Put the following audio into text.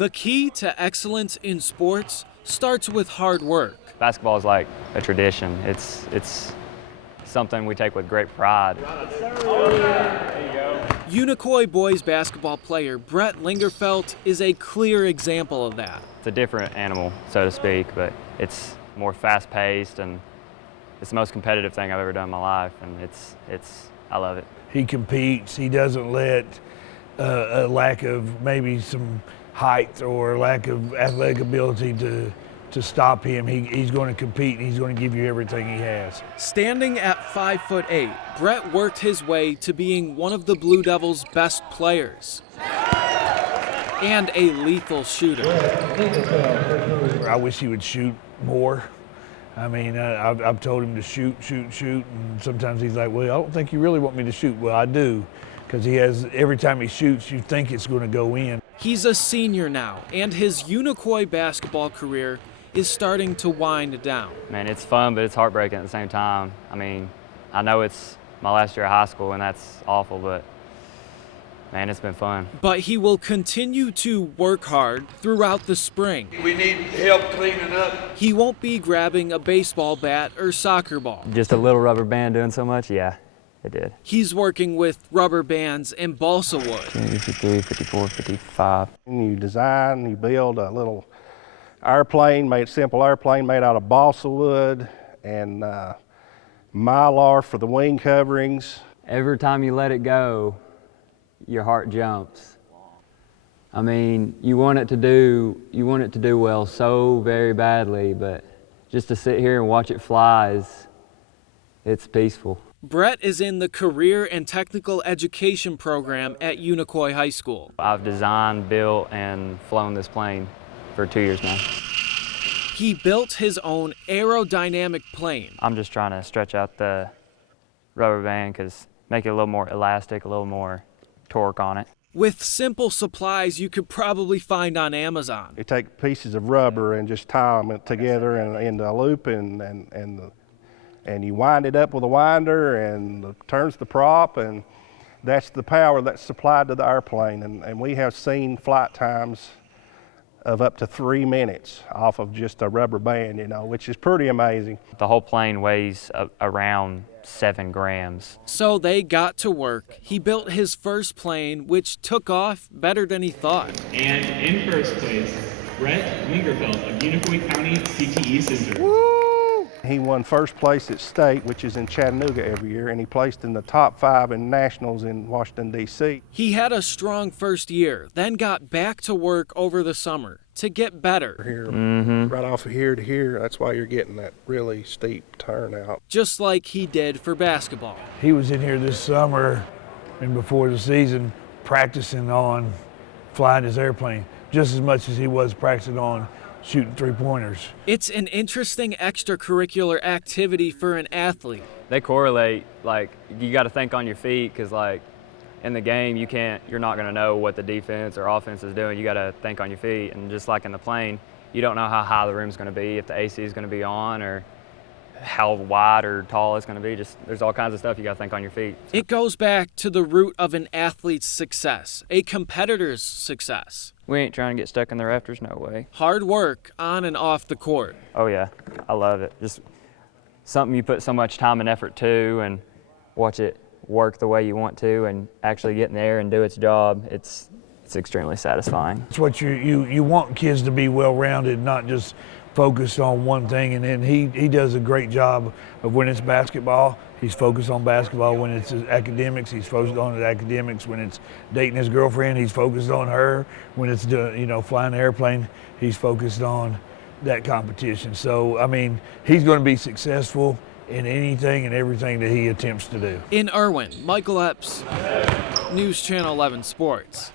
The key to excellence in sports starts with hard work. Basketball is like a tradition. It's something we take with great pride. Unicoi boys basketball player Brett Lingerfelt is a clear example of that. It's a different animal, so to speak, but it's more fast-paced, and it's the most competitive thing I've ever done in my life, and I love it. He competes. He doesn't let a lack of maybe some height or lack of athletic ability to stop him. He's going to compete, and he's going to give you everything he has. Standing at 5'8", Brett worked his way to being one of the Blue Devils' best players and a lethal shooter. I wish he would shoot more. I mean, I've told him to shoot, and sometimes he's like, well, I don't think you really want me to shoot. Well, I do, because every time he shoots, you think it's going to go in. He's a senior now, and his Unicoi basketball career is starting to wind down. Man, it's fun, but it's heartbreaking at the same time. I mean, I know it's my last year of high school, and that's awful, but man, it's been fun. But he will continue to work hard throughout the spring. We need help cleaning up. He won't be grabbing a baseball bat or soccer ball. Just a little rubber band doing so much? Yeah, it did. He's working with rubber bands and balsa wood. 53, 54, 55. You design, you build a little simple airplane made out of balsa wood and mylar for the wing coverings. Every time you let it go, your heart jumps. I mean, you want it to do well so very badly, but just to sit here and watch it fly it's peaceful. Brett is in the Career and Technical Education program at Unicoi High School. I've designed, built, and flown this plane for 2 years now. He built his own aerodynamic plane. I'm just trying to stretch out the rubber band, make it a little more elastic, a little more torque on it. With simple supplies you could probably find on Amazon. You take pieces of rubber and just tie them together in a loop, and you wind it up with a winder, and turns the prop, and that's the power that's supplied to the airplane. And we have seen flight times of up to 3 minutes off of just a rubber band, which is pretty amazing. The whole plane weighs around 7 grams. So they got to work. He built his first plane, which took off better than he thought. And in first place, Brett Lingerfelt of Unicoi County CTE Center. Woo! He won first place at state, which is in Chattanooga every year, and he placed in the top 5 in nationals in Washington, D.C. He had a strong first year, then got back to work over the summer to get better. Here, right off of here to here, that's why you're getting that really steep turnout. Just like he did for basketball. He was in here this summer and before the season practicing on flying his airplane just as much as he was practicing on shooting three-pointers. It's an interesting extracurricular activity for an athlete. They correlate, you got to think on your feet, because in the game you're not going to know what the defense or offense is doing. You got to think on your feet, and just like in the plane, you don't know how high the room's going to be, if the AC is going to be on, or how wide or tall it's going to be. There's all kinds of stuff you got to think on your feet. It goes back to the root of an athlete's success, a competitor's success. We ain't trying to get stuck in the rafters, no way. Hard work on and off the court. Oh yeah, I love it. Just something you put so much time and effort to, and watch it work the way you want to, and actually get in there and do its job. It's extremely satisfying. It's what you want kids to be well-rounded, not just focused on one thing, and then he does a great job of when it's basketball, he's focused on basketball. When it's academics, he's focused on his academics. When it's dating his girlfriend, he's focused on her. When it's flying the airplane, he's focused on that competition. So, I mean, he's going to be successful in anything and everything that he attempts to do. In Irwin, Michael Epps, News Channel 11 Sports.